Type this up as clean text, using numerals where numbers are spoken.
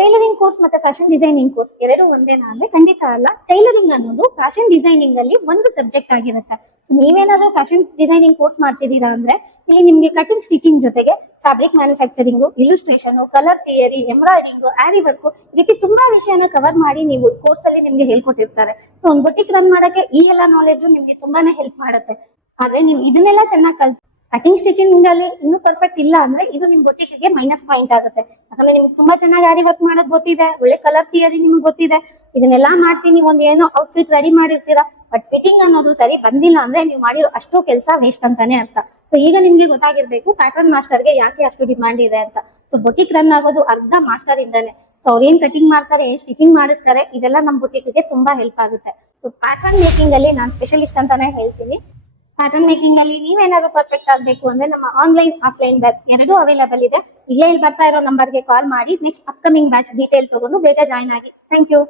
Tailoring course ಮತ್ತೆ fashion designing course ಎರಡು ಒಂದೇನಾ ಅಂದ್ರೆ ಖಂಡಿತ ಅಲ್ಲ. ಟೈಲರಿಂಗ್ ಅನ್ನೋದು ಫ್ಯಾಷನ್ ಡಿಸೈನಿಂಗ್ ಅಲ್ಲಿ ಒಂದು ಸಬ್ಜೆಕ್ಟ್ ಆಗಿರುತ್ತೆ. ನೀವೇನಾದ್ರೂ ಫ್ಯಾಷನ್ ಡಿಸೈನಿಂಗ್ ಕೋರ್ಸ್ ಮಾಡ್ತಿದ್ದೀರಾ ಅಂದ್ರೆ ಇಲ್ಲಿ ನಿಮ್ಗೆ ಕಟಿಂಗ್ ಸ್ಟಿಚಿಂಗ್ ಜೊತೆಗೆ fabric manufacturing, illustration, colour theory, embroidering, aari work ಈ ರೀತಿ ತುಂಬಾ ವಿಷಯನ ಕವರ್ ಮಾಡಿ ನೀವು ಕೋರ್ಸ್ ಅಲ್ಲಿ ನಿಮ್ಗೆ ಹೇಳ್ಕೊಟ್ಟಿರ್ತಾರೆ. ಸೊ ಒಂದು ಬೊಟಿಕ್ ರನ್ ಮಾಡಕ್ಕೆ ಈ ಎಲ್ಲಾ ನಾಲೆಜ್ ನಿಮ್ಗೆ ತುಂಬಾನೇ ಹೆಲ್ಪ್ ಮಾಡುತ್ತೆ. ಆದ್ರೆ ನೀವು ಇದನ್ನೆಲ್ಲ ಚೆನ್ನಾಗಿ ಕಟಿಂಗ್ ಸ್ಟಿಚಿಂಗ್ ಅಲ್ಲಿ ಇನ್ನೂ ಪರ್ಫೆಕ್ಟ್ ಇಲ್ಲ ಅಂದ್ರೆ ಇದು ನಿಮ್ ಬೊಟಿಕ್ಗೆ ಮೈನಸ್ ಪಾಯಿಂಟ್ ಆಗುತ್ತೆ. ಯಾಕಂದ್ರೆ ನಿಮ್ಗೆ ತುಂಬಾ ಚೆನ್ನಾಗಿ ಆರಿ ವರ್ಕ್ ಮಾಡೋದು ಗೊತ್ತಿದೆ, ಒಳ್ಳೆ ಕಲರ್ ಥಿಯರಿ ನಿಮ್ಗೆ ಗೊತ್ತಿದೆ, ಇದನ್ನೆಲ್ಲಾ ಮಾಡ್ಸಿ ನೀವು ಒಂದ್ ಏನೋ ಔಟ್ಫಿಟ್ ರೆಡಿ ಮಾಡಿರ್ತೀರಾ, ಬಟ್ ಫಿಟ್ಟಿಂಗ್ ಅನ್ನೋದು ಸರಿ ಬಂದಿಲ್ಲ ಅಂದ್ರೆ ನೀವು ಮಾಡಿರೋ ಅಷ್ಟು ಕೆಲಸ ವೇಸ್ಟ್ ಅಂತಾನೆ ಅರ್ಥ. ಸೊ ಈಗ ನಿಮ್ಗೆ ಗೊತ್ತಾಗಿರ್ಬೇಕು ಪ್ಯಾಟರ್ನ್ ಮಾಸ್ಟರ್ಗೆ ಯಾಕೆ ಅಷ್ಟು ಡಿಮಾಂಡ್ ಇದೆ ಅಂತ. ಸೊ ಬೊಟಿಕ್ ರನ್ ಆಗೋದು ಅರ್ಧ ಮಾಸ್ಟರ್ ಇಂದಾನೆ. ಸೊ ಅವ್ರು ಏನ್ ಕಟಿಂಗ್ ಮಾಡ್ತಾರೆ, ಏನ್ ಸ್ಟಿಚಿಂಗ್ ಮಾಡಿಸ್ತಾರೆ, ಇದೆಲ್ಲ ನಮ್ ಬೊಟಿಕ್ಗೆ ತುಂಬಾ ಹೆಲ್ಪ್ ಆಗುತ್ತೆ. ಸೊ ಪ್ಯಾಟರ್ನ್ ಮೇಕಿಂಗ್ ಅಲ್ಲಿ ನಾನು ಸ್ಪೆಷಲಿಸ್ಟ್ ಅಂತಾನೆ ಹೇಳ್ತೀನಿ. ಪ್ಯಾಟರ್ನ್ ಮೇಕಿಂಗ್ ಅಲ್ಲಿ ನೀವೇನಾದ್ರು ಪರ್ಫೆಕ್ಟ್ ಆಗ್ಬೇಕು ಅಂದ್ರೆ ನಮ್ಮ ಆನ್ಲೈನ್ ಆಫ್ಲೈನ್ ವೆಬ್ ಎರಡೂ ಅವೈಲೇಬಲ್ ಇದೆ. ಇಲ್ಲೇ ಇಲ್ಲಿ ಬರ್ತಾ ಇರೋ ನಂಬರ್ಗೆ ಕಾಲ್ ಮಾಡಿ ನೆಕ್ಸ್ಟ್ ಅಪ್ಕಮಿಂಗ್ ಬ್ಯಾಚ್ ಡೀಟೇಲ್ ತಗೊಂಡು ಬೇಗ ಜಾಯ್ನ್ ಆಗಿ. Thank you.